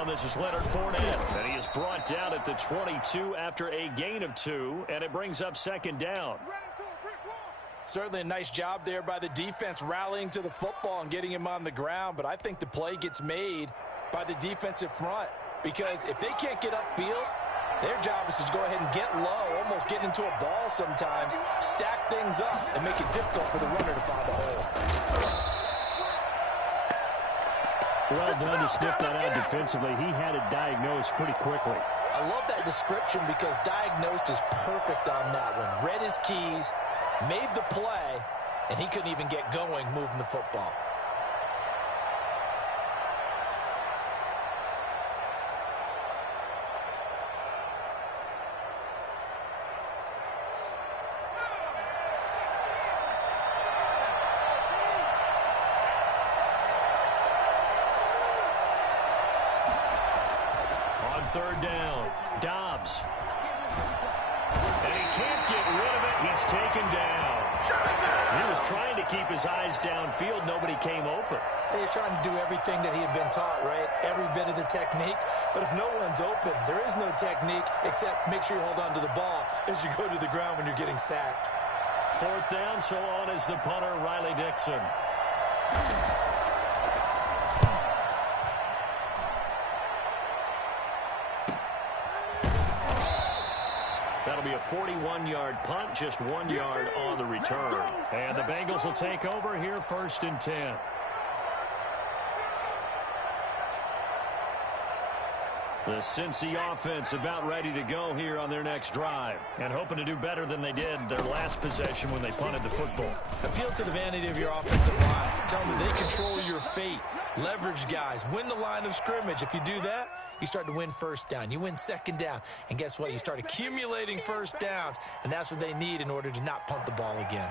down. This is Leonard Fournette. And he is brought down at the 22 after a gain of 2, and it brings up second down. Certainly a nice job there by the defense rallying to the football and getting him on the ground, but I think the play gets made by the defensive front because if they can't get upfield, their job is to go ahead and get low, almost get into a ball sometimes, stack things up, and make it difficult for the runner to find a hole. Well done to sniff that out defensively. He had it diagnosed pretty quickly. I love that description because diagnosed is perfect on that one. Read his keys, made the play, and he couldn't even get going moving the football. On third down, Dobbs. And he can't get rid of it. He's taken down. He was trying to keep his eyes downfield. Nobody came open. He was trying to do everything that he had been taught, right? Every bit of the technique. But if no one's open, there is no technique except make sure you hold on to the ball as you go to the ground when you're getting sacked. Fourth down, so on is the punter, Riley Dixon. That'll be a 41-yard punt, just 1 yard on the return. And the Bengals will take over here, 1st and 10. The Cincy offense about ready to go here on their next drive and hoping to do better than they did their last possession when they punted the football. Appeal to the vanity of your offensive line. Tell them they control your fate. Leverage guys. Win the line of scrimmage. If you do that, you start to win first down. You win second down. And guess what? You start accumulating first downs, and that's what they need in order to not punt the ball again.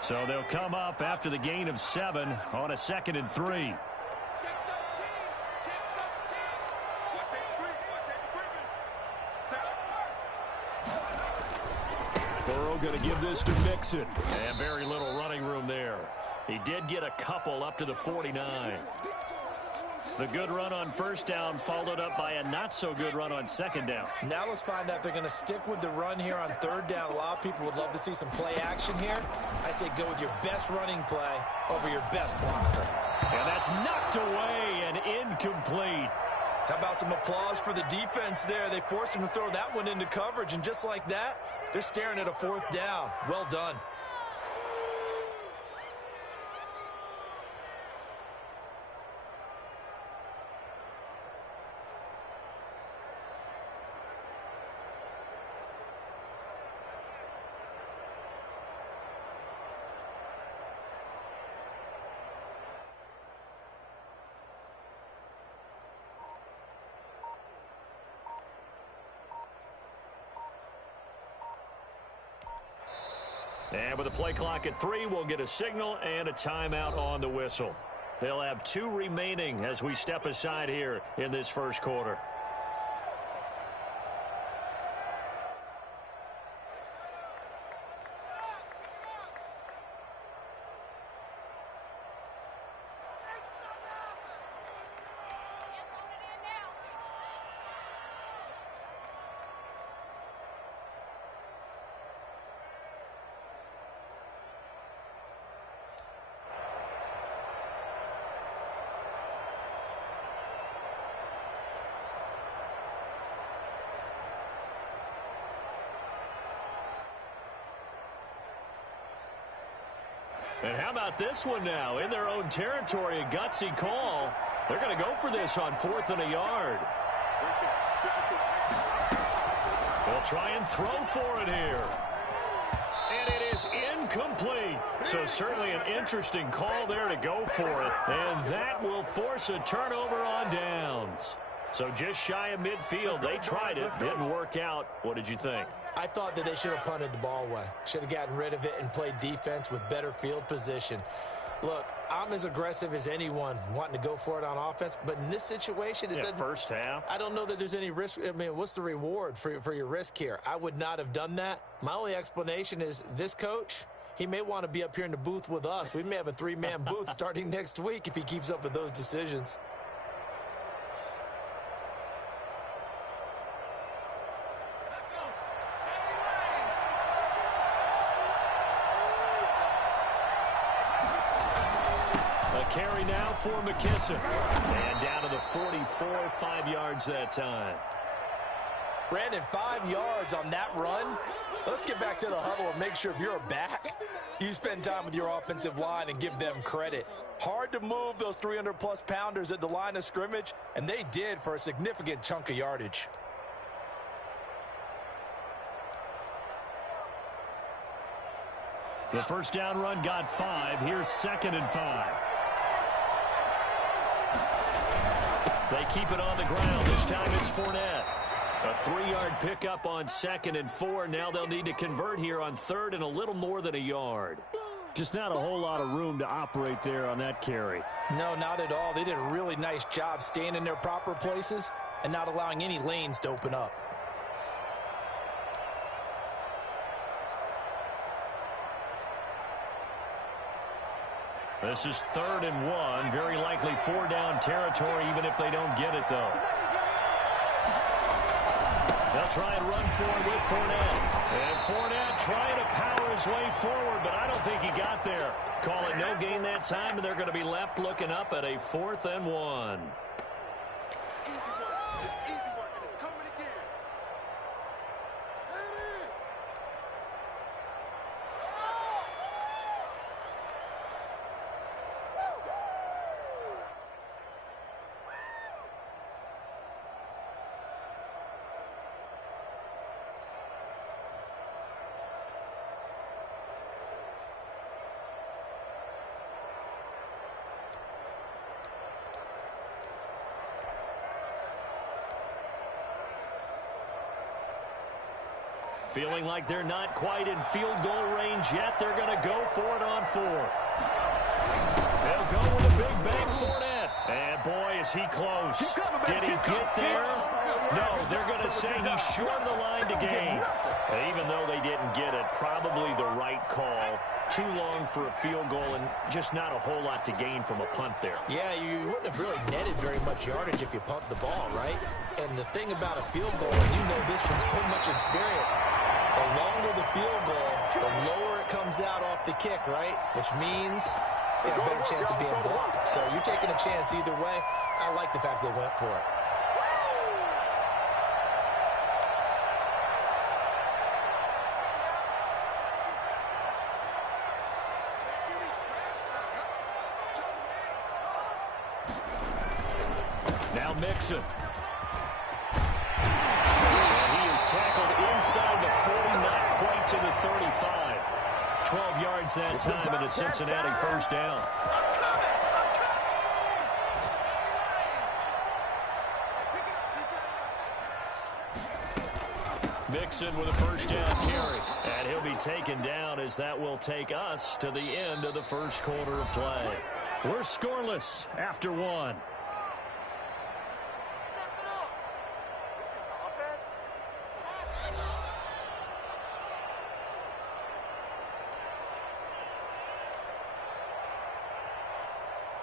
So they'll come up after the gain of 7 on a 2nd and 3. Burrow going to give this to Mixon. And very little running room there. He did get a couple up to the 49. The good run on first down followed up by a not-so-good run on second down. Now let's find out if they're going to stick with the run here on third down. A lot of people would love to see some play action here. I say go with your best running play over your best blocker. And that's knocked away and incomplete. How about some applause for the defense there? They forced him to throw that one into coverage, and just like that, they're staring at a 4th down. Well done. And with the play clock at 3, we'll get a signal and a timeout on the whistle. They'll have 2 remaining as we step aside here in this first quarter. And how about this one now? In their own territory, a gutsy call. They're going to go for this on 4th and a yard. They'll try and throw for it here. And it is incomplete. So certainly an interesting call there to go for it. And that will force a turnover on downs. So just shy of midfield. They tried it. Didn't work out. What did you think? I thought that they should have punted the ball away. Should have gotten rid of it and played defense with better field position. Look, I'm as aggressive as anyone wanting to go for it on offense, but in this situation, it doesn't. First half. I don't know that there's any risk. I mean, what's the reward for your risk here? I would not have done that. My only explanation is this coach he may want to be up here in the booth with us. We may have a three-man booth starting next week if he keeps up with those decisions. A carry now for McKissick. And down to the 44, 5 yards that time. Brandon, 5 yards on that run. Let's get back to the huddle and make sure if you're a back, you spend time with your offensive line and give them credit. Hard to move those 300-plus pounders at the line of scrimmage, and they did for a significant chunk of yardage. The first down run got 5. Here's 2nd and 5. They keep it on the ground. This time it's Fournette. A 3-yard pickup on 2nd and 4. Now they'll need to convert here on 3rd and a little more than a yard. Just not a whole lot of room to operate there on that carry. No, not at all. They did a really nice job staying in their proper places and not allowing any lanes to open up. This is 3rd and 1. Very likely 4-down territory, even if they don't get it, though. They'll try and run for it with Fournette. And Fournette trying to power his way forward, but I don't think he got there. Call it no gain that time, and they're going to be left looking up at a 4th and 1. Feeling like they're not quite in field goal range yet. They're going to go for it on 4th. They'll go with a big bang Fournette. And boy, is he close. Did he get there? No, they're going to say he's short of the line to gain. Even though they didn't get it, probably the right call. Too long for a field goal and just not a whole lot to gain from a punt there. Yeah, you wouldn't have really netted very much yardage if you pumped the ball, right? And the thing about a field goal, and you know this from so much experience, the longer the field goal, the lower it comes out off the kick, right? Which means it's got a better chance of being blocked. So you're taking a chance either way. I like the fact they went for it. Now Mixon. And he is tackled inside the 40, not quite to the 35. 12 yards that time and a Cincinnati first down. Mixon with a first down carry. And he'll be taken down as that will take us to the end of the first quarter of play. We're scoreless after 1.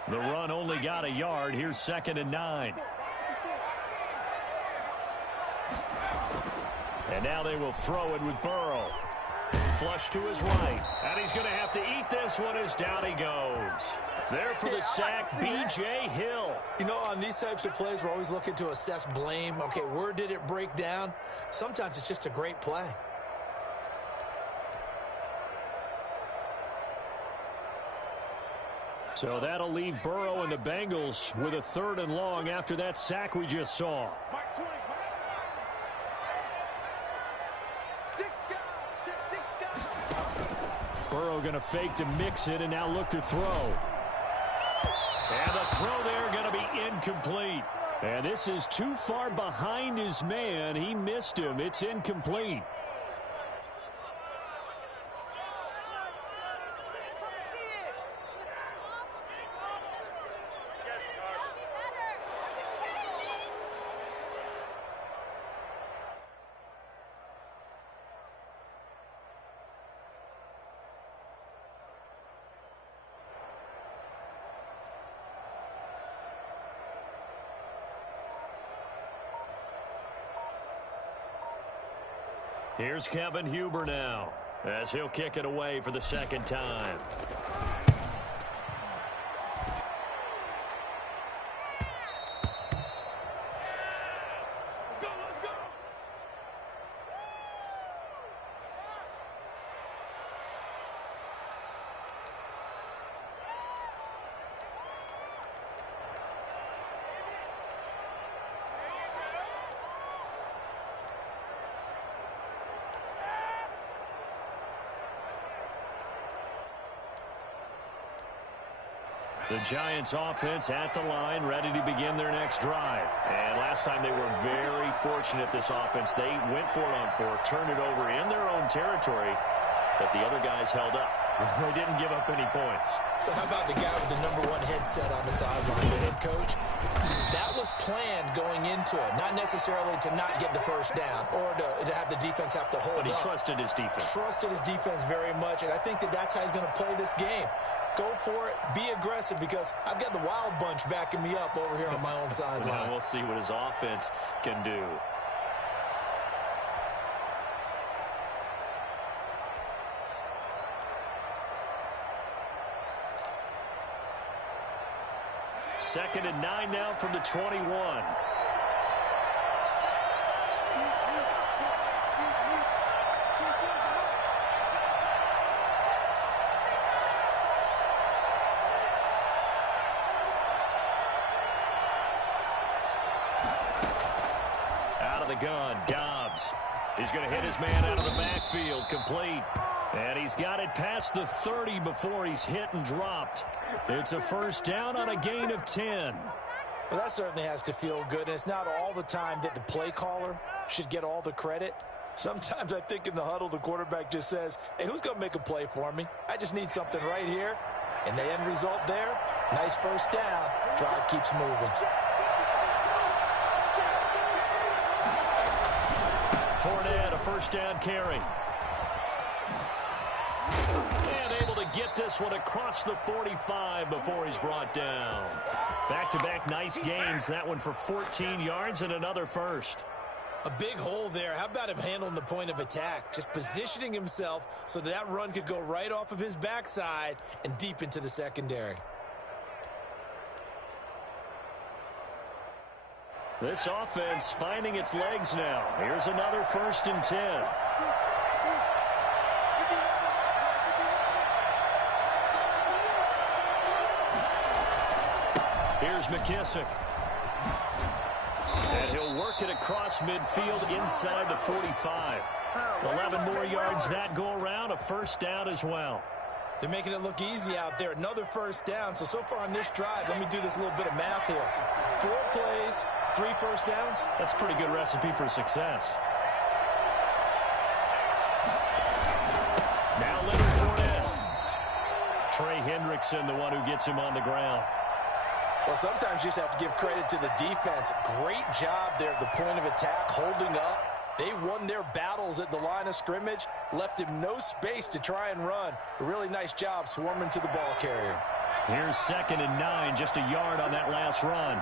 The run only got a yard. Here's 2nd and 9. And now they will throw it with Burrow. Flush to his right. And he's going to have to eat this one as down he goes. There for the sack, B.J. Hill. You know, on these types of plays, we're always looking to assess blame. Okay, where did it break down? Sometimes it's just a great play. So that'll leave Burrow and the Bengals with a 3rd and long after that sack we just saw. Burrow going to fake to Mixon and now look to throw. And the throw there going to be incomplete. And this is too far behind his man. He missed him. It's incomplete. Here's Kevin Huber now, as he'll kick it away for the second time. The Giants offense at the line, ready to begin their next drive. And last time they were very fortunate, this offense. They went for it on 4, turned it over in their own territory, but the other guys held up. They didn't give up any points. So how about the guy with the #1 headset on the sidelines, the head coach? That was planned going into it, not necessarily to not get the first down or to have the defense have to hold up. But he trusted his defense. Trusted his defense very much, and I think that's how he's going to play this game. Go for it. Be aggressive, because I've got the Wild Bunch backing me up over here on my own sideline. Well, we'll see what his offense can do. Second and 9 now from the 21. Gun, Dobbs. He's going to hit his man out of the backfield, complete. And he's got it past the 30 before he's hit and dropped. It's a first down on a gain of 10. Well, that certainly has to feel good, and it's not all the time that the play caller should get all the credit. Sometimes I think in the huddle, the quarterback just says, hey, who's going to make a play for me? I just need something right here. And the end result there, nice first down. Drive keeps moving. Fournette, a first down carry. And able to get this one across the 45 before he's brought down. Back-to-back nice gains. That one for 14 yards and another first. A big hole there. How about him handling the point of attack? Just positioning himself so that run could go right off of his backside and deep into the secondary. This offense finding its legs now. Here's another first and 10. Here's McKissick. And he'll work it across midfield inside the 45. 11 more yards that go around, a first down as well. They're making it look easy out there. Another first down. So far on this drive, let me do this little bit of math here. 4 plays, 3 first downs. That's a pretty good recipe for success. Now Leonard Fournette. Trey Hendrickson, the one who gets him on the ground. Well, sometimes you just have to give credit to the defense. Great job there at the point of attack, holding up. They won their battles at the line of scrimmage, left him no space to try and run. A really nice job swarming to the ball carrier. Here's 2nd and 9, just a yard on that last run.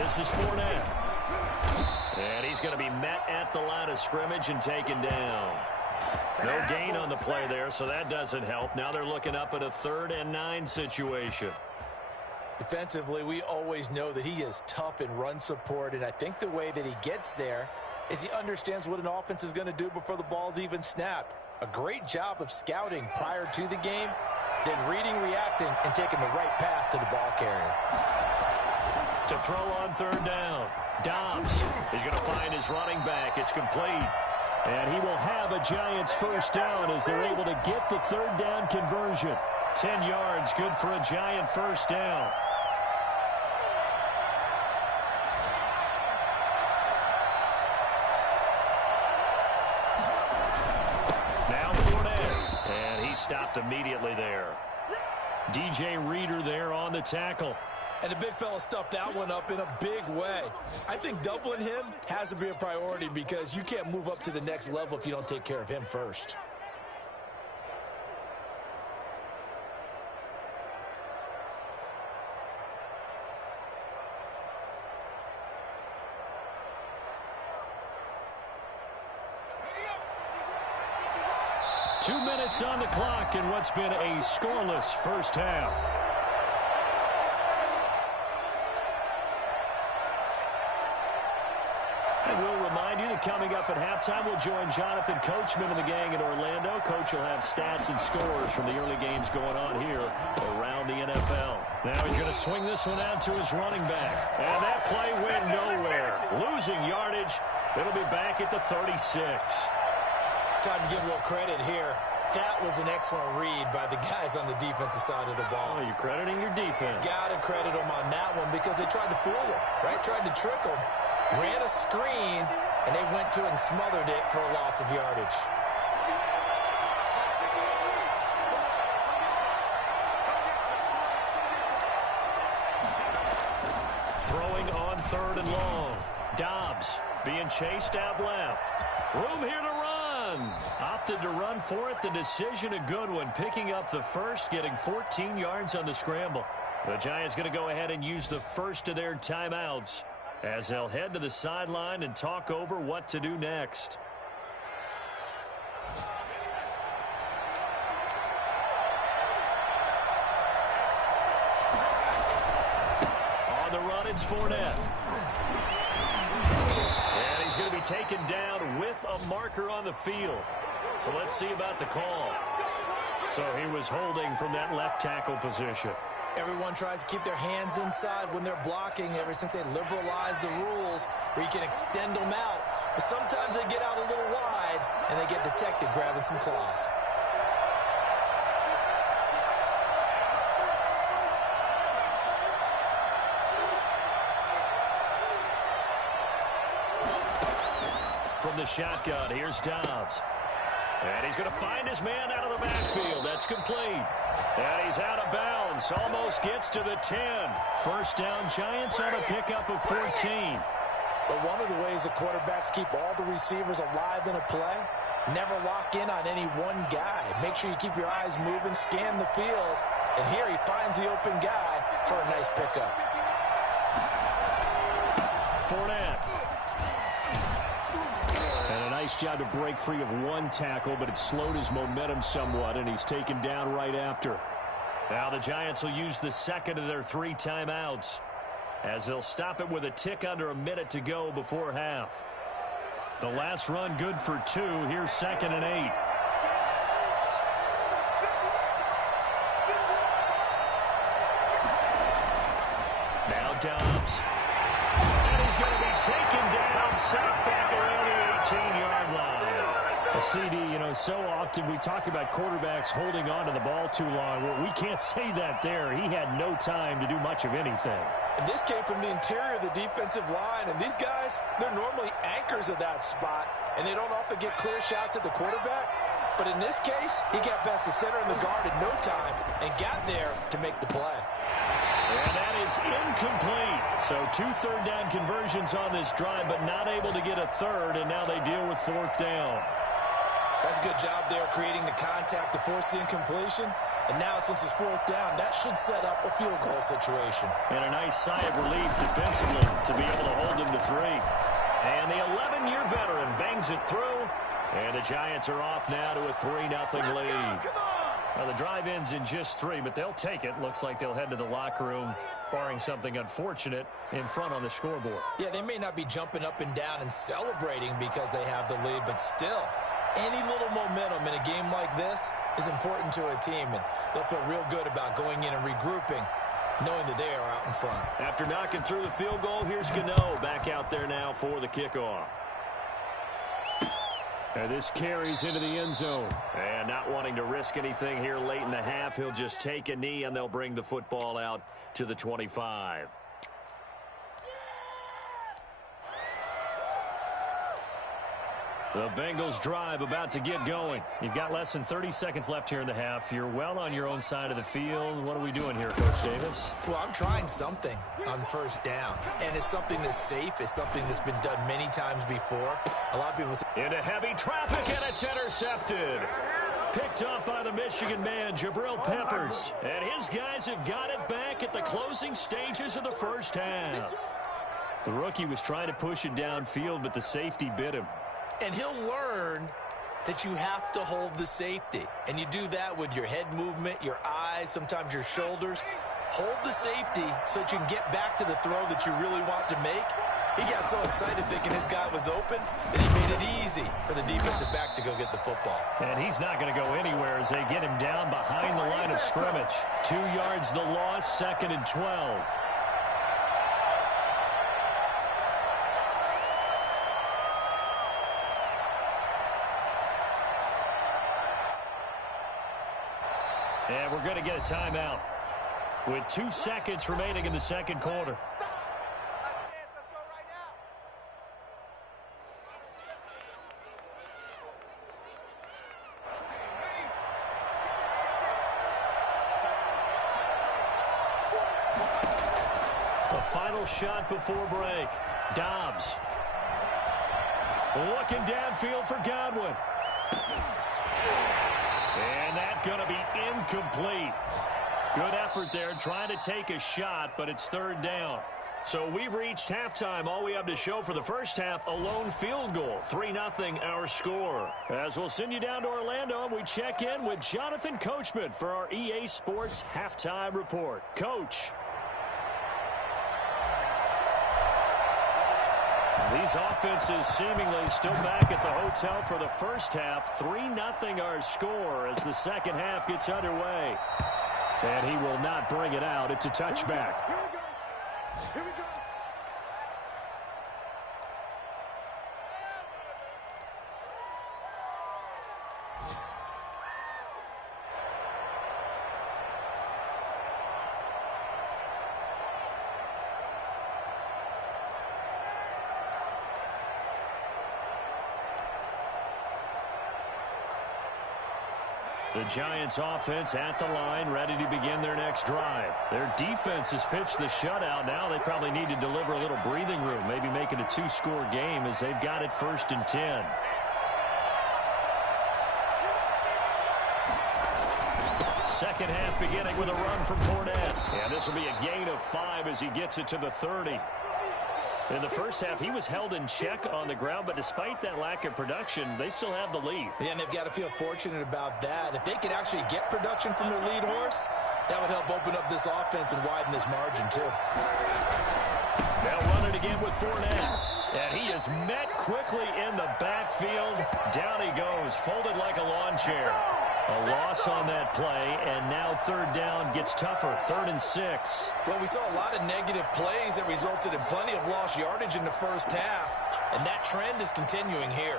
This is Fournette. And he's going to be met at the line of scrimmage and taken down. No gain on the play there, so that doesn't help. Now they're looking up at a 3rd and 9 situation. Defensively, we always know that he is tough in run support, and I think the way that he gets there is he understands what an offense is going to do before the ball's even snapped. A great job of scouting prior to the game, then reading, reacting, and taking the right path to the ball carrier. To throw on 3rd down, Dobbs is going to find his running back. It's complete. And he will have a Giants first down as they're able to get the 3rd down conversion. 10 yards, good for a Giant first down. Now Fournette, and he stopped immediately there. DJ Reader there on the tackle. And the big fella stuffed that one up in a big way. I think doubling him has to be a priority because you can't move up to the next level if you don't take care of him first. 2 minutes on the clock in what's been a scoreless first half. And we'll remind you that coming up at halftime, we'll join Jonathan Coachman and the gang in Orlando. Coach will have stats and scores from the early games going on here around the NFL. Now he's going to swing this one out to his running back. And that play went nowhere. Losing yardage. It'll be back at the 36. Time to give a little credit here. That was an excellent read by the guys on the defensive side of the ball. Oh, you're crediting your defense. Got to credit them on that one because they tried to fool them, right? Tried to trick them. Ran a screen, and they went to it and smothered it for a loss of yardage. Throwing on 3rd and long. Dobbs being chased out left. Room here to run. Opted to run for it. The decision a good one. Picking up the first, getting 14 yards on the scramble. The Giants going to go ahead and use the first of their timeouts as they'll head to the sideline and talk over what to do next. On the run, it's Fournette. And he's going to be taken down with a marker on the field. So let's see about the call. So he was holding from that left tackle position. Everyone tries to keep their hands inside when they're blocking ever since they liberalized the rules where you can extend them out. But sometimes they get out a little wide and they get detected grabbing some cloth. From the shotgun, here's Dobbs. And he's going to find his man out of the backfield. That's complete. And he's out of bounds. Almost gets to the 10. First down, Giants on a pickup of 14. But one of the ways the quarterbacks keep all the receivers alive in a play, never lock in on any one guy. Make sure you keep your eyes moving, scan the field. And here he finds the open guy for a nice pickup. Fournette. Nice job to break free of one tackle, but it slowed his momentum somewhat, and he's taken down right after. Now the Giants will use the second of their 3 timeouts as they'll stop it with a tick under a minute to go before half. The last run good for 2. Here's 2nd and 8. Now Dobbs. And he's going to be taken down, sacked back around the 18-yard line. CD, you know, so often we talk about quarterbacks holding on to the ball too long. Well, we can't say that there. He had no time to do much of anything. And this came from the interior of the defensive line. And these guys, they're normally anchors of that spot. And they don't often get clear shots at the quarterback. But in this case, he got past the center and the guard in no time and got there to make the play. And that is incomplete. So 2 third-down conversions on this drive, but not able to get a third, and now they deal with 4th down. That's a good job there creating the contact to force the incompletion. And now since it's 4th down, that should set up a field goal situation. And a nice sigh of relief defensively to be able to hold him to 3. And the 11-year veteran bangs it through. And the Giants are off now to a 3-0 lead. Well, the drive ends in just 3, but they'll take it. Looks like they'll head to the locker room, barring something unfortunate, in front on the scoreboard. Yeah, they may not be jumping up and down and celebrating because they have the lead, but still, any little momentum in a game like this is important to a team, and they'll feel real good about going in and regrouping, knowing that they are out in front. After knocking through the field goal, here's Gano back out there now for the kickoff. And this carries into the end zone. And not wanting to risk anything here late in the half, he'll just take a knee, and they'll bring the football out to the 25. The Bengals drive about to get going. You've got less than 30 seconds left here in the half. You're well on your own side of the field. What are we doing here, Coach Davis? Well, I'm trying something on 1st down. And it's something that's safe. It's something that's been done many times before. A lot of people say... Into heavy traffic, and it's intercepted. Picked up by the Michigan man, Jabril Peppers. And his guys have got it back at the closing stages of the first half. The rookie was trying to push it downfield, but the safety bit him. And he'll learn that you have to hold the safety. And you do that with your head movement, your eyes, sometimes your shoulders. Hold the safety so that you can get back to the throw that you really want to make. He got so excited thinking his guy was open that he made it easy for the defensive back to go get the football. And he's not going to go anywhere as they get him down behind the line of scrimmage. 2 yards the loss, 2nd and 12. And we're going to get a timeout with 2 seconds remaining in the second quarter. A final shot before break. Dobbs. Looking downfield for Godwin. And that's going to be incomplete. Good effort there trying to take a shot, but it's 3rd down. So we've reached halftime. All we have to show for the first half, a lone field goal. 3-0 our score. As we'll send you down to Orlando, and we check in with Jonathan Coachman for our EA Sports Halftime Report. Coach. These offenses seemingly still back at the hotel for the first half. 3-0 our score as the second half gets underway. And he will not bring it out. It's a touchback. Here we go. Here we go. The Giants offense at the line, ready to begin their next drive. Their defense has pitched the shutout. Now they probably need to deliver a little breathing room, maybe make it a 2-score game as they've got it 1st and 10. Second half beginning with a run from Fournette. And this will be a gain of 5 as he gets it to the 30. In the first half, he was held in check on the ground, but despite that lack of production, they still have the lead. Yeah, and they've got to feel fortunate about that. If they could actually get production from their lead horse, that would help open up this offense and widen this margin, too. They'll run it again with Fournette. And he is met quickly in the backfield. Down he goes, folded like a lawn chair. A loss on that play, and now 3rd down gets tougher, 3rd and 6. Well, we saw a lot of negative plays that resulted in plenty of lost yardage in the first half, and that trend is continuing here.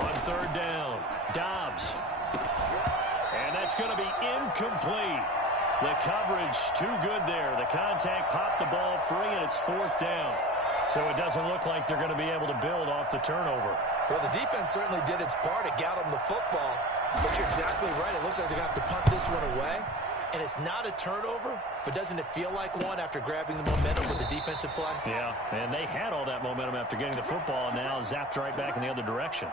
On 3rd down, Dobbs. And that's going to be incomplete. The coverage too good there. The contact popped the ball free, and it's 4th down. So it doesn't look like they're going to be able to build off the turnover. Well, the defense certainly did its part. It got them the football. But you're exactly right. It looks like they're going to have to punt this one away. And it's not a turnover, but doesn't it feel like one after grabbing the momentum with the defensive play? Yeah, and they had all that momentum after getting the football, and now zapped right back in the other direction.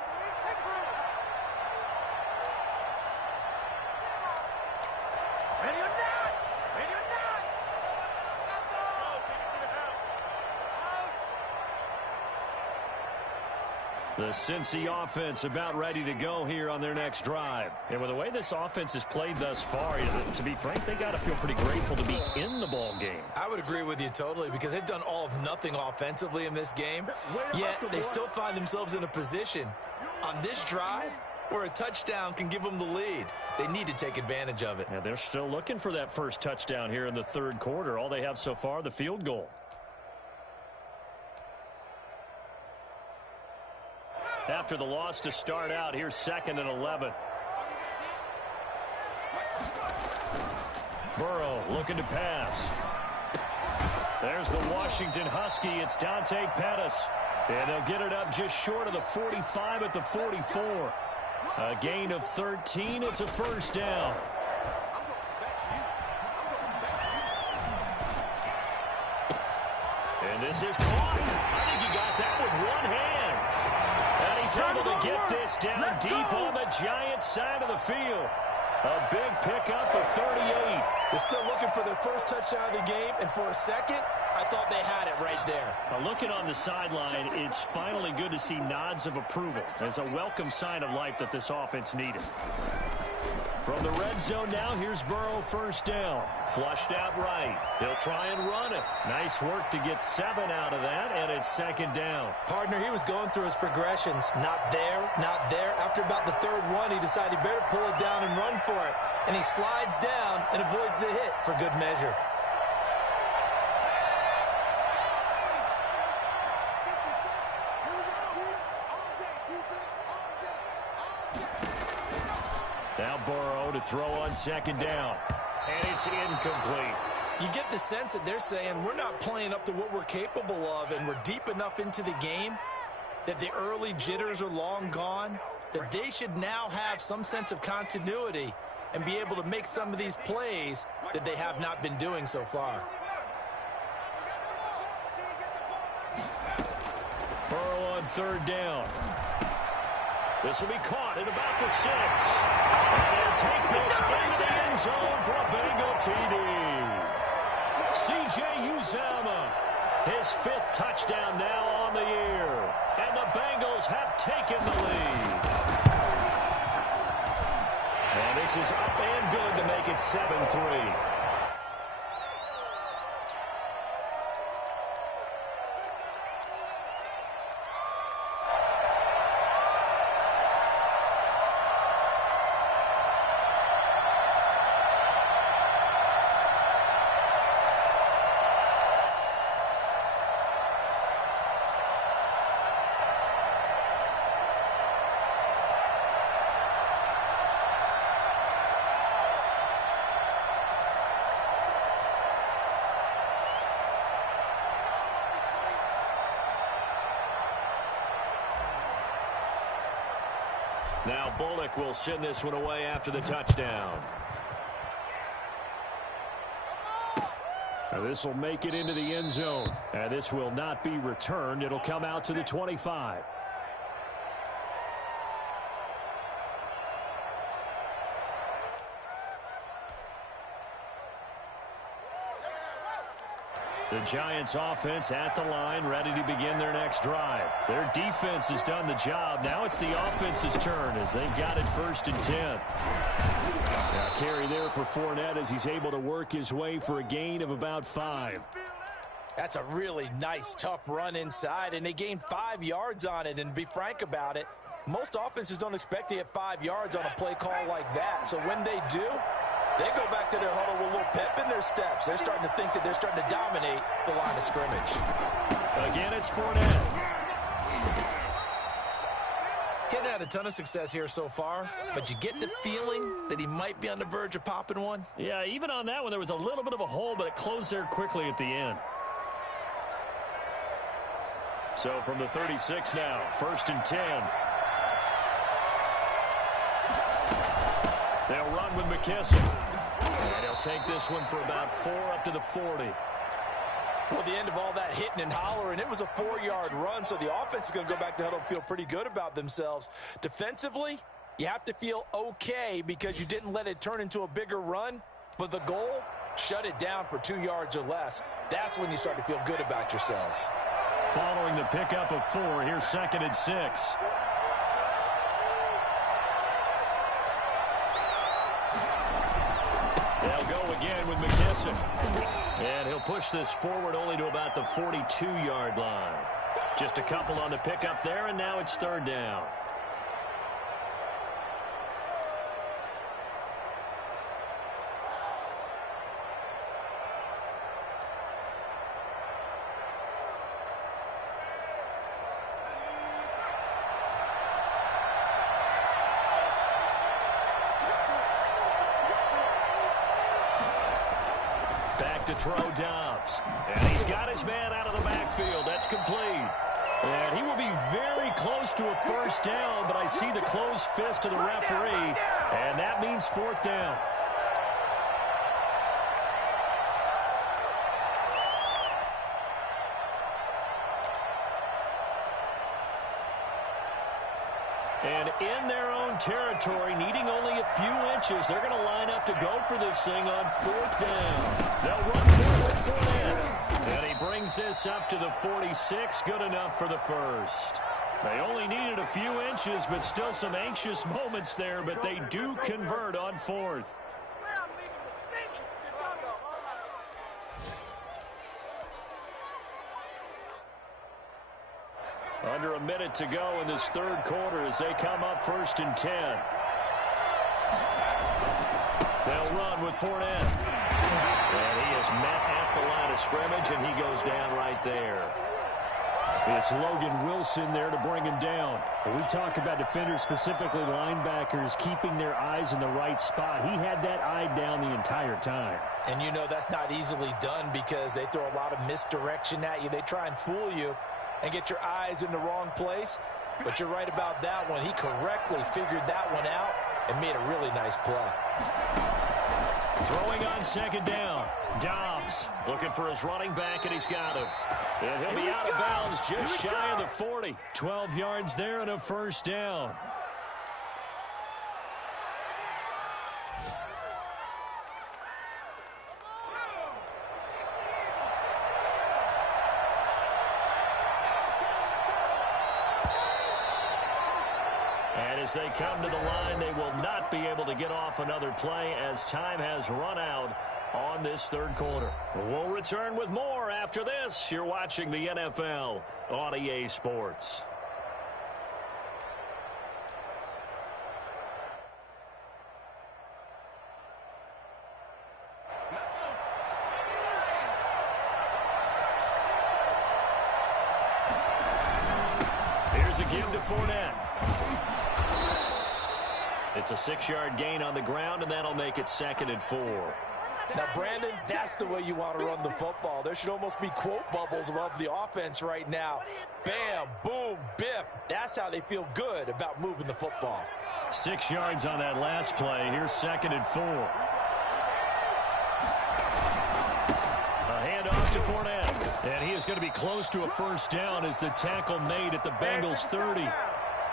The Cincy offense about ready to go here on their next drive. And with the way this offense has played thus far, to be frank, they got to feel pretty grateful to be in the ball game. I would agree with you totally because they've done all of nothing offensively in this game. Yet they still find themselves in a position on this drive where a touchdown can give them the lead. They need to take advantage of it. Yeah, they're still looking for that first touchdown here in the 3rd quarter. All they have so far, the field goal. After the loss to start out, here's 2nd and 11. Burrow looking to pass. There's the Washington Husky. It's Dante Pettis. And they'll get it up just short of the 45 at the 44. A gain of 13. It's a 1st down. And this is caught. I think he got that with one hand. And he's able to get this down deep on the Giants side of the field. A big pickup of 38. They're still looking for their first touchdown of the game, and for a second, I thought they had it right there. Looking on the sideline, it's finally good to see nods of approval. It's a welcome sign of life that this offense needed. From the red zone now, here's Burrow first down. Flushed out right. He'll try and run it. Nice work to get 7 out of that, and it's second down. Partner, he was going through his progressions. Not there, not there. After about the third one, he decided he better pull it down and run for it. And he slides down and avoids the hit for good measure. Now Burrow to throw on second down. And it's incomplete. You get the sense that they're saying we're not playing up to what we're capable of, and we're deep enough into the game that the early jitters are long gone, that they should now have some sense of continuity and be able to make some of these plays that they have not been doing so far. Burrow on third down. This will be caught at about the 6. And take this into the end zone for a Bengal TD. C.J. Uzomah, his 5th touchdown now on the year. And the Bengals have taken the lead. And this is up and good to make it 7-3. Now Bullock will send this one away after the touchdown. This will make it into the end zone. And this will not be returned. It'll come out to the 25. The Giants offense at the line, ready to begin their next drive. Their defense has done the job. Now it's the offense's turn as they've got it 1st and 10. Now carry there for Fournette as he's able to work his way for a gain of about 5. That's a really nice, tough run inside, and they gained 5 yards on it. And to be frank about it, most offenses don't expect to get 5 yards on a play call like that. So when they do, they go back to their huddle with a little pep in their steps. They're starting to think that they're starting to dominate the line of scrimmage. Again, it's Fournette. Getting had a ton of success here so far, but you get the feeling that he might be on the verge of popping one. Yeah, even on that one, there was a little bit of a hole, but it closed there quickly at the end. So from the 36 now, 1st and 10. They'll run with McKissick. And he'll take this one for about 4 up to the 40. Well, the end of all that hitting and hollering, it was a 4-yard run, so the offense is going to go back to the huddle and feel pretty good about themselves. Defensively, you have to feel okay because you didn't let it turn into a bigger run, but the goal, shut it down for 2 yards or less. That's when you start to feel good about yourselves. Following the pickup of 4, here's 2nd and 6. They'll go again with McKissick. And he'll push this forward only to about the 42-yard line. Just a couple on the pickup there, and now it's 3rd down. To throw Dobbs. And he's got his man out of the backfield. That's complete. And he will be very close to a 1st down, but I see the closed fist of the referee, and that means 4th down. And in their own territory, needing only a few inches, they're going to line up to go for this thing on 4th down. They'll run forward Fournette. And he brings this up to the 46. Good enough for the first. They only needed a few inches, but still some anxious moments there, but they do convert on 4th. Under a minute to go in this third quarter as they come up 1st and 10. They'll run with Fournette. And he is met at the line of scrimmage, and he goes down right there. It's Logan Wilson there to bring him down. When we talk about defenders, specifically linebackers, keeping their eyes in the right spot, he had that eye down the entire time. And you know that's not easily done because they throw a lot of misdirection at you. They try and fool you and get your eyes in the wrong place. But you're right about that one. He correctly figured that one out and made a really nice play. Throwing on 2nd down. Dobbs looking for his running back, and he's got him. And he'll be out of bounds just shy of the 40. 12 yards there and a 1st down. And as they come to the line, they will not be able to get off another play as time has run out on this third quarter. We'll return with more after this. You're watching the NFL on EA Sports. Here's a give to Fournette. It's a 6-yard gain on the ground, and that'll make it 2nd and 4. Now, Brandon, that's the way you want to run the football. There should almost be quote bubbles above the offense right now. Bam, boom, biff. That's how they feel good about moving the football. 6 yards on that last play. Here's 2nd and 4. A handoff to Fournette. And he is going to be close to a 1st down as the tackle made at the Bengals 30.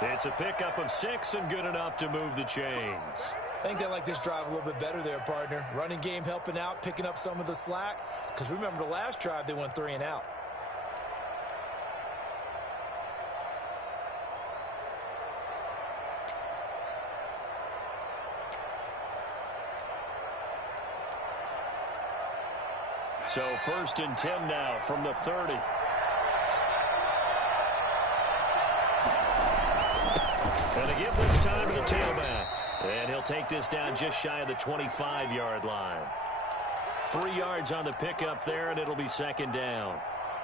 It's a pickup of 6 and good enough to move the chains. I think they like this drive a little bit better there, partner. Running game helping out, picking up some of the slack. Because remember the last drive, they went 3 and out. So 1st and 10 now from the 30. And a give this time to the tailback. And he'll take this down just shy of the 25-yard line. 3 yards on the pickup there, and it'll be 2nd down.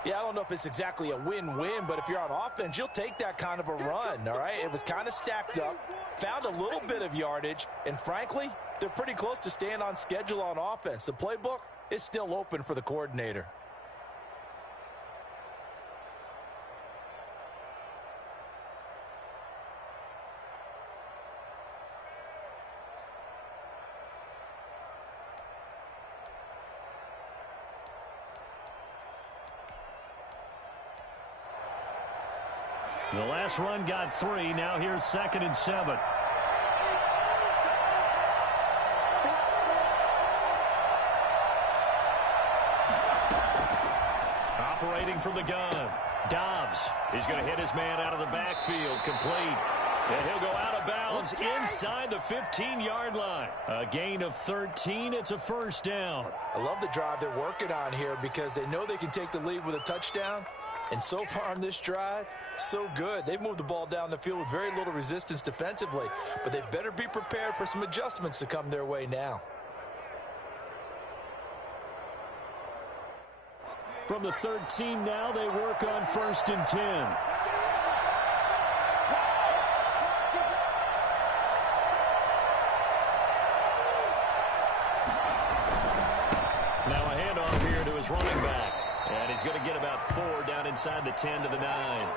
Yeah, I don't know if it's exactly a win-win, but if you're on offense, you'll take that kind of a run, all right? It was kind of stacked up, found a little bit of yardage, and frankly, they're pretty close to staying on schedule on offense. The playbook is still open for the coordinator. The last run got 3. Now here's 2nd and 7. Operating from the gun. Dobbs. He's going to hit his man out of the backfield. Complete. And he'll go out of bounds inside the 15-yard line. A gain of 13. It's a 1st down. I love the drive they're working on here because they know they can take the lead with a touchdown. And so far on this drive, so good. They've moved the ball down the field with very little resistance defensively, but they better be prepared for some adjustments to come their way now. From the 13 now, they work on 1st and 10. Now a handoff here to his running back. And he's going to get about 4 down inside the 10 to the 9.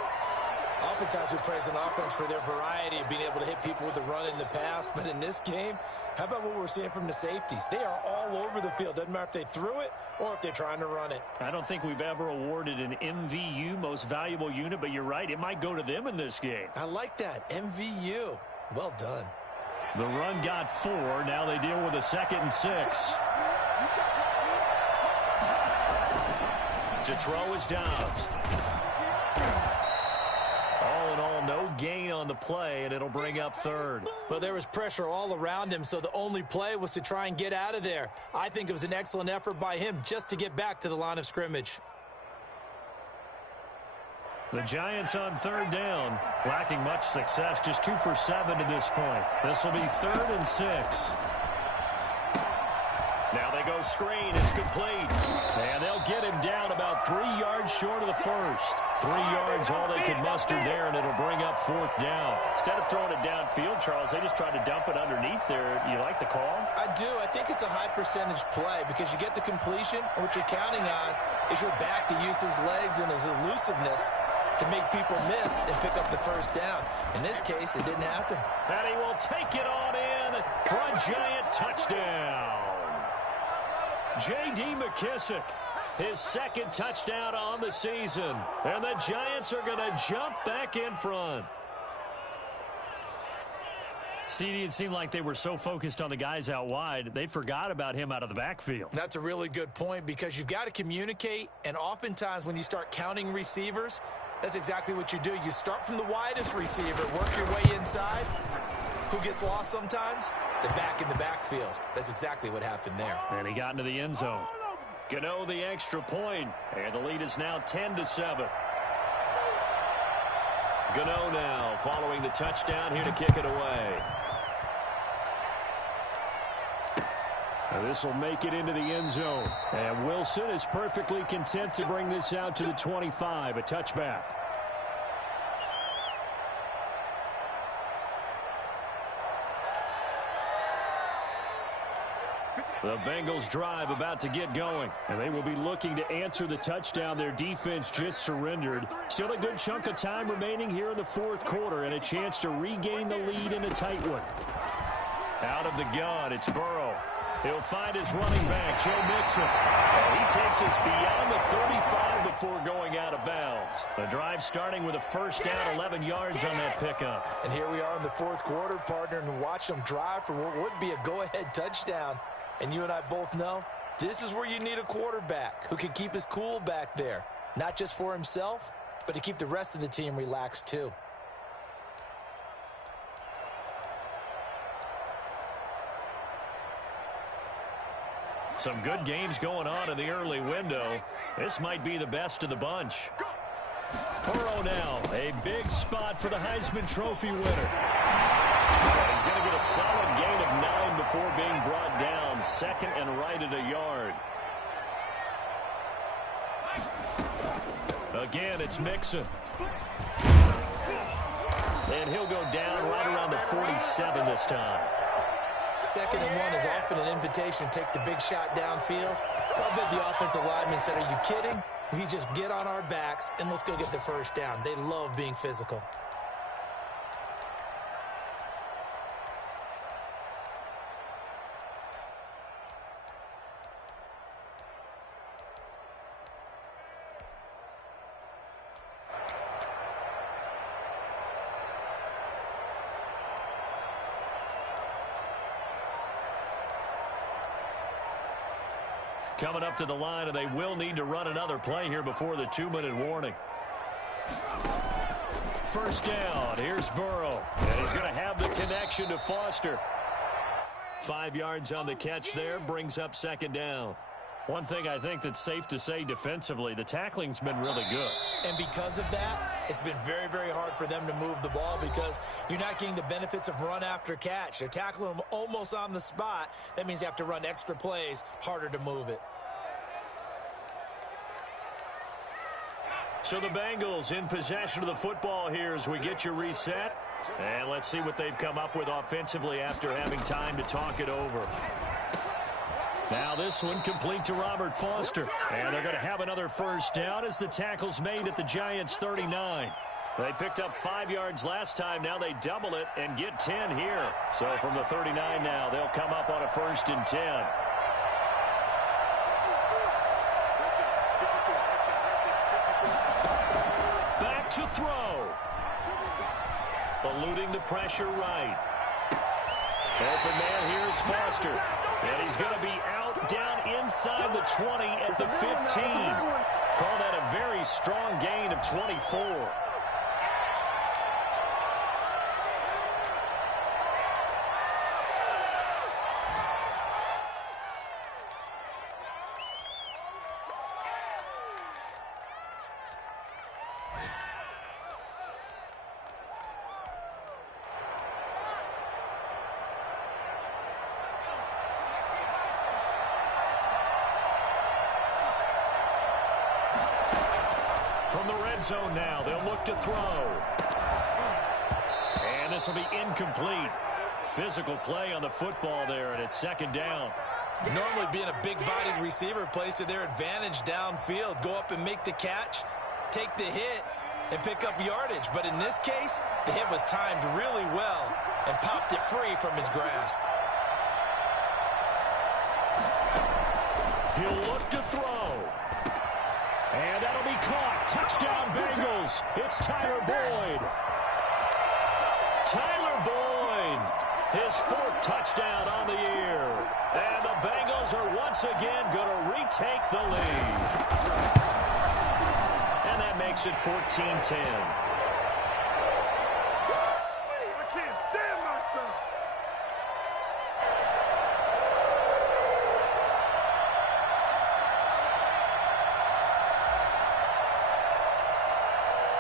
Oftentimes we praise an offense for their variety of being able to hit people with the run in the past. But in this game, how about what we're seeing from the safeties? They are all over the field. Doesn't matter if they threw it or if they're trying to run it. I don't think we've ever awarded an MVU, most valuable unit, but you're right. It might go to them in this game. I like that. MVU. Well done. The run got 4. Now they deal with a 2nd and 6. To throw is Dobbs. All in all, no gain on the play, and it'll bring up 3rd. Well, there was pressure all around him, so the only play was to try and get out of there. I think it was an excellent effort by him just to get back to the line of scrimmage. The Giants on 3rd down, lacking much success, just 2 for 7 to this point. This will be 3rd and 6. Now they go screen. It's complete. And they'll get him down about 3 yards short of the first. 3 yards, all they could muster there, and it'll bring up 4th down. Instead of throwing it downfield, Charles, they just tried to dump it underneath there. You like the call? I do. I think it's a high-percentage play because you get the completion, and what you're counting on is your back to use his legs and his elusiveness to make people miss and pick up the first down. In this case, it didn't happen. And he will take it on in for a Giant touchdown. J.D. McKissick, his 2nd touchdown on the season. And the Giants are going to jump back in front. CD, it seemed like they were so focused on the guys out wide, they forgot about him out of the backfield. That's a really good point because you've got to communicate, and oftentimes when you start counting receivers, that's exactly what you do. You start from the widest receiver, work your way inside. Who gets lost sometimes? The back in the backfield. That's exactly what happened there. And he got into the end zone. Gano the extra point, and the lead is now 10-7. Gano now following the touchdown here to kick it away. This will make it into the end zone. And Wilson is perfectly content to bring this out to the 25, a touchback. The Bengals drive about to get going, and they will be looking to answer the touchdown their defense just surrendered. Still a good chunk of time remaining here in the 4th quarter and a chance to regain the lead in a tight one. Out of the gun, it's Burrow. He'll find his running back, Joe Mixon. He takes us beyond the 35 before going out of bounds. The drive starting with a first down, 11 yards on that pickup. And here we are in the 4th quarter, partner, and watch them drive for what would be a go-ahead touchdown. And you and I both know this is where you need a quarterback who can keep his cool back there. Not just for himself, but to keep the rest of the team relaxed too. Some good games going on in the early window. This might be the best of the bunch. Burrow now, a big spot for the Heisman Trophy winner. He's going to get a solid gain of 9 before being brought down. 2nd and right at a yard. Again, it's Mixon. And he'll go down right around the 47 this time. 2nd and 1 is often an invitation to take the big shot downfield. I bet the offensive lineman said, are you kidding? We just get on our backs and let's go get the first down. They love being physical. Coming up to the line, and they will need to run another play here before the 2-minute warning. First down, here's Burrow, and he's going to have the connection to Foster. 5 yards on the catch there, brings up 2nd down. One thing I think that's safe to say defensively, the tackling's been really good. And because of that, it's been very, very hard for them to move the ball because you're not getting the benefits of run after catch. They're tackling them almost on the spot. That means you have to run extra plays, harder to move it. So the Bengals in possession of the football here as we get you reset. And let's see what they've come up with offensively after having time to talk it over. Now this one complete to Robert Foster. And they're going to have another first down as the tackle's made at the Giants' 39. They picked up 5 yards last time. Now they double it and get 10 here. So from the 39 now, they'll come up on a 1st and 10. Back to throw. Eluding the pressure right. Open man, here's Foster. And he's going to be out down inside the 20 at the 15. Call that a very strong gain of 24. From the red zone now, they'll look to throw. And this will be incomplete. Physical play on the football there, and it's 2nd down. Normally being a big-bodied receiver plays to their advantage downfield. Go up and make the catch, take the hit, and pick up yardage. But in this case, the hit was timed really well and popped it free from his grasp. He'll look to throw. And that'll be caught. Touchdown, Bengals. It's Tyler Boyd. Tyler Boyd, his 4th touchdown on the year. And the Bengals are once again going to retake the lead. And that makes it 14-10. I can't stand myself.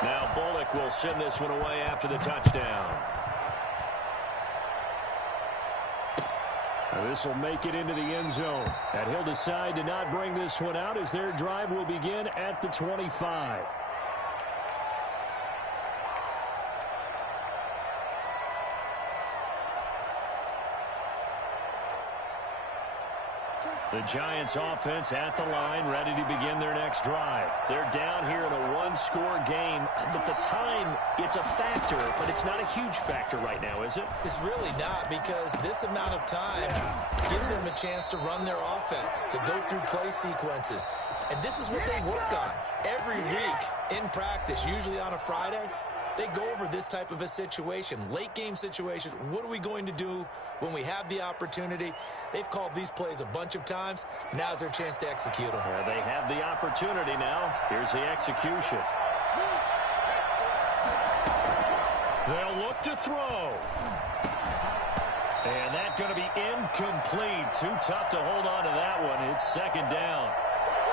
Now Bullock will send this one away after the touchdown. Now this will make it into the end zone. And he'll decide to not bring this one out as their drive will begin at the 25. The Giants offense at the line, ready to begin their next drive. They're down here in a 1-score game, but the time, it's a factor, but it's not a huge factor right now, is it? It's really not, because this amount of time gives them a chance to run their offense, to go through play sequences. And this is what they work on every week in practice, usually on a Friday. They go over this type of a situation, late game situation. What are we going to do when we have the opportunity? They've called these plays a bunch of times. Now's their chance to execute them. They have the opportunity now. Here's the execution. They'll look to throw. And that's going to be incomplete. Too tough to hold on to that one. It's 2nd down.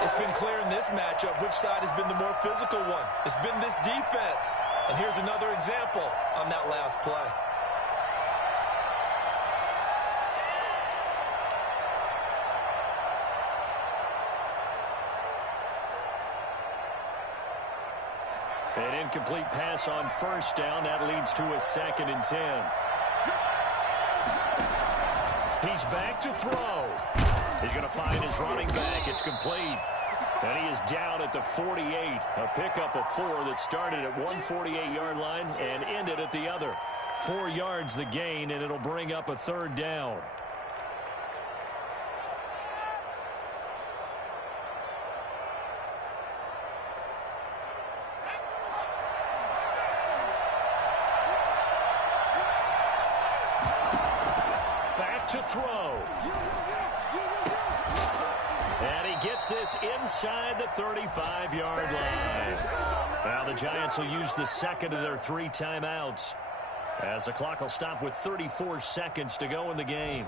It's been clear in this matchup which side has been the more physical one. It's been this defense. And here's another example on that last play. An incomplete pass on 1st down. That leads to a 2nd and 10. He's back to throw. He's going to find his running back. It's complete. And he is down at the 48. A pickup of 4 that started at one 48-yard line and ended at the other. 4 yards the gain, and it'll bring up a 3rd down. Back to throw. And he gets this inside the 35-yard line. Now the Giants will use the 2nd of their 3 timeouts, as the clock will stop with 34 seconds to go in the game.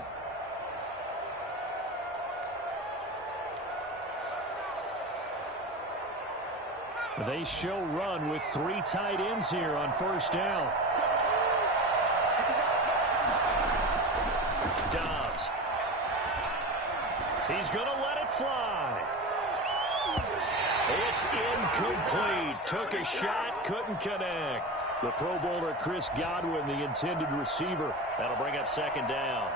They show run with 3 tight ends here on 1st down. Dobbs. He's going to let it fly. It's incomplete. Took a shot, couldn't connect. The Pro Bowler Chris Godwin, the intended receiver. That'll bring up 2nd down.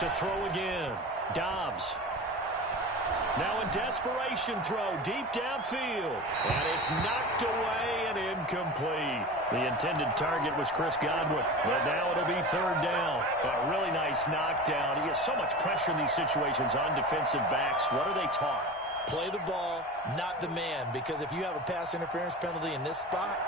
To throw again. Dobbs. Now a desperation throw deep downfield. And it's knocked away and incomplete. The intended target was Chris Godwin. But now it'll be third down. A really nice knockdown. He has so much pressure in these situations on defensive backs. What are they taught? Play the ball, not the man. Because if you have a pass interference penalty in this spot,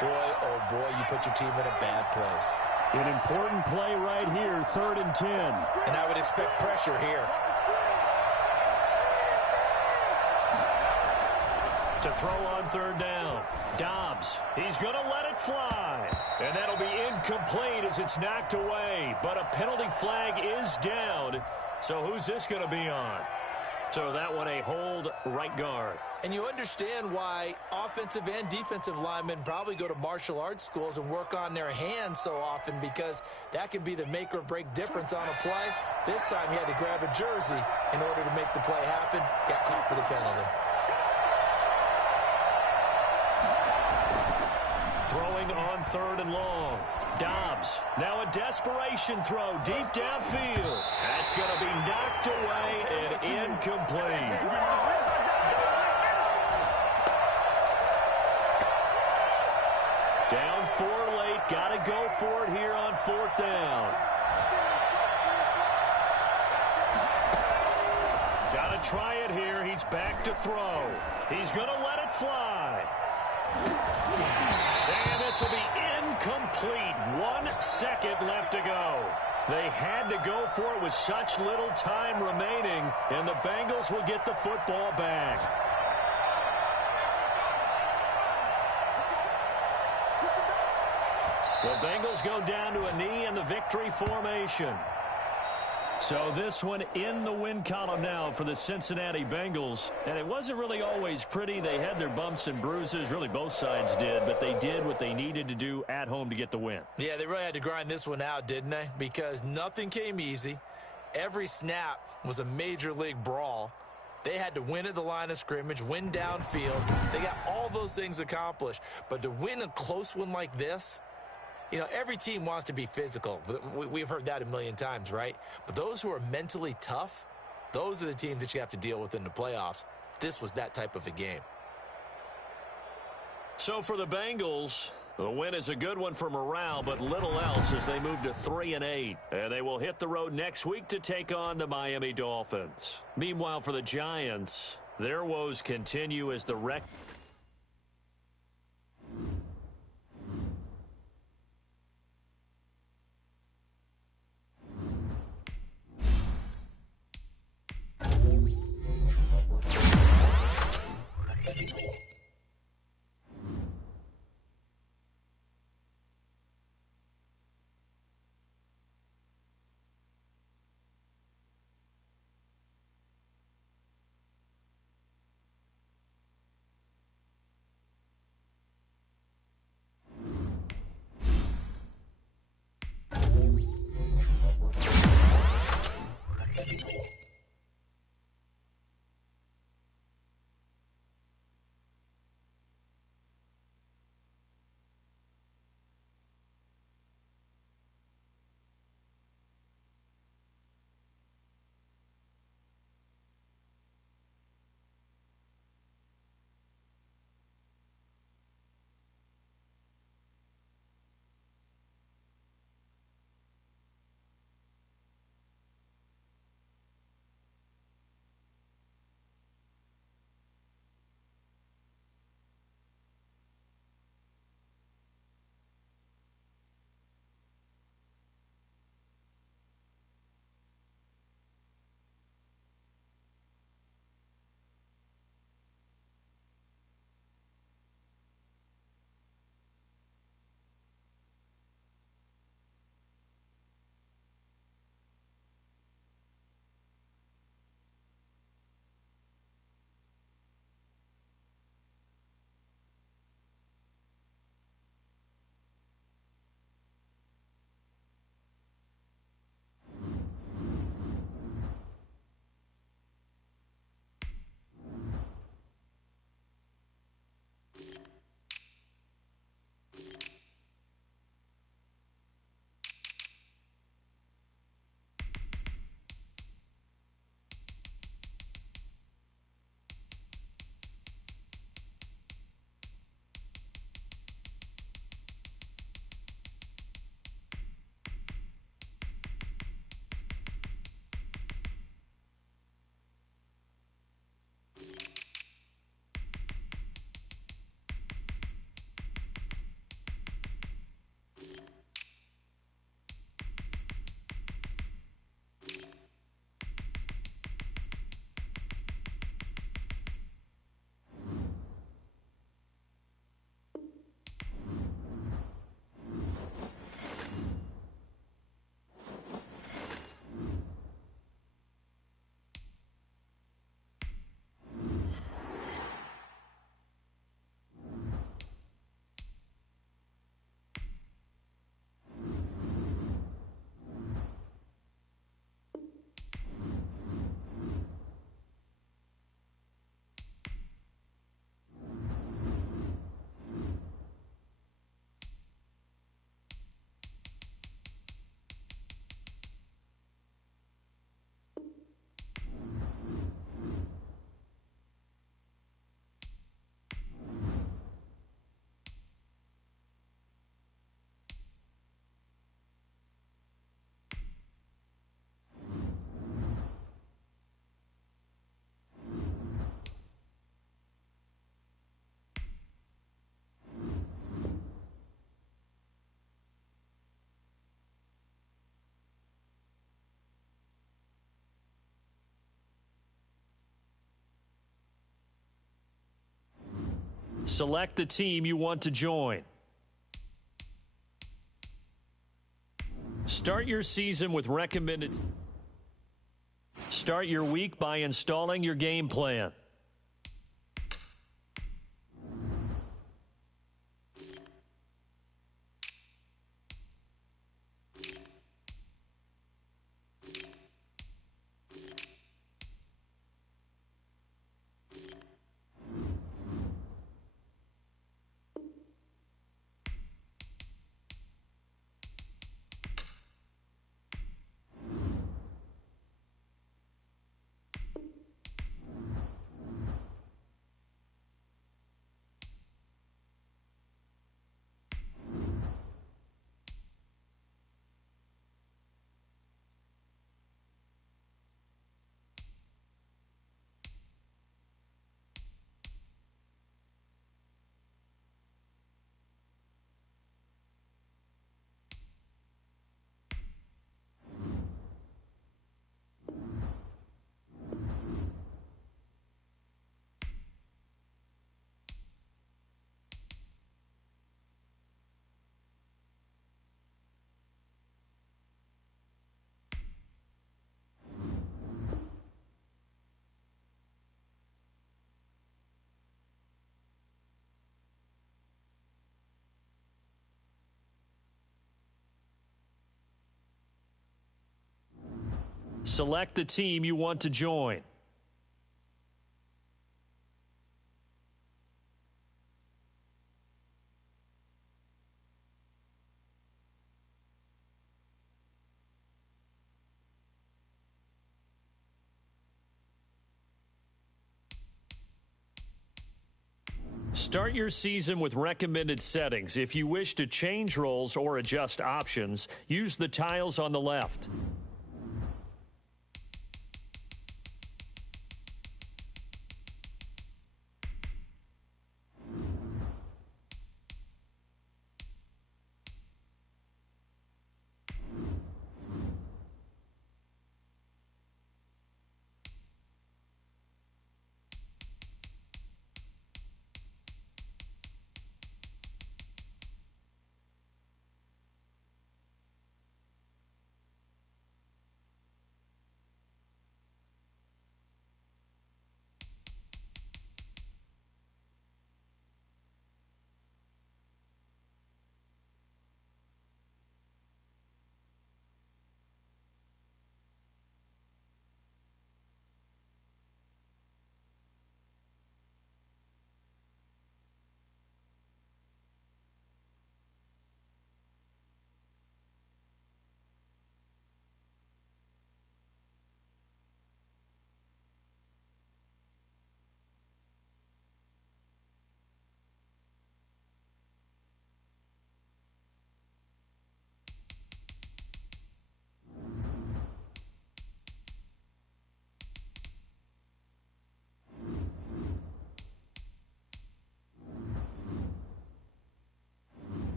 boy, oh boy, you put your team in a bad place. An important play right here, 3rd and 10. And I would expect pressure here. To throw on 3rd down. Dobbs. He's going to let it fly. And that'll be incomplete as it's knocked away. But a penalty flag is down. So who's this going to be on? So that one a hold right guard. And you understand why offensive and defensive linemen probably go to martial arts schools and work on their hands so often, because that can be the make or break difference on a play. This time he had to grab a jersey in order to make the play happen. Got caught for the penalty. Throwing on 3rd and long. Dobbs. Now a desperation throw deep downfield. That's going to be knocked away and incomplete. Down 4 late. Got to go for it here on 4th down. Got to try it here. He's back to throw. He's going to let it fly. And this will be incomplete. 1 second left to go. They had to go for it with such little time remaining, and the Bengals will get the football back. The Bengals go down to a knee in the victory formation. So this one in the win column now for the Cincinnati Bengals. And it wasn't really always pretty. They had their bumps and bruises. Really, both sides did. But they did what they needed to do at home to get the win. Yeah, they really had to grind this one out, didn't they? Because nothing came easy. Every snap was a major league brawl. They had to win at the line of scrimmage, win downfield. They got all those things accomplished. But to win a close one like this, you know, every team wants to be physical. We've heard that a million times, right? But those who are mentally tough, those are the teams that you have to deal with in the playoffs. This was that type of a game. So for the Bengals, the win is a good one for morale, but little else as they move to 3-8. And they will hit the road next week to take on the Miami Dolphins. Meanwhile, for the Giants, their woes continue as the Select the team you want to join. Start your season with recommended. Start your week by installing your game plan. Select the team you want to join. Start your season with recommended settings. If you wish to change roles or adjust options, use the tiles on the left.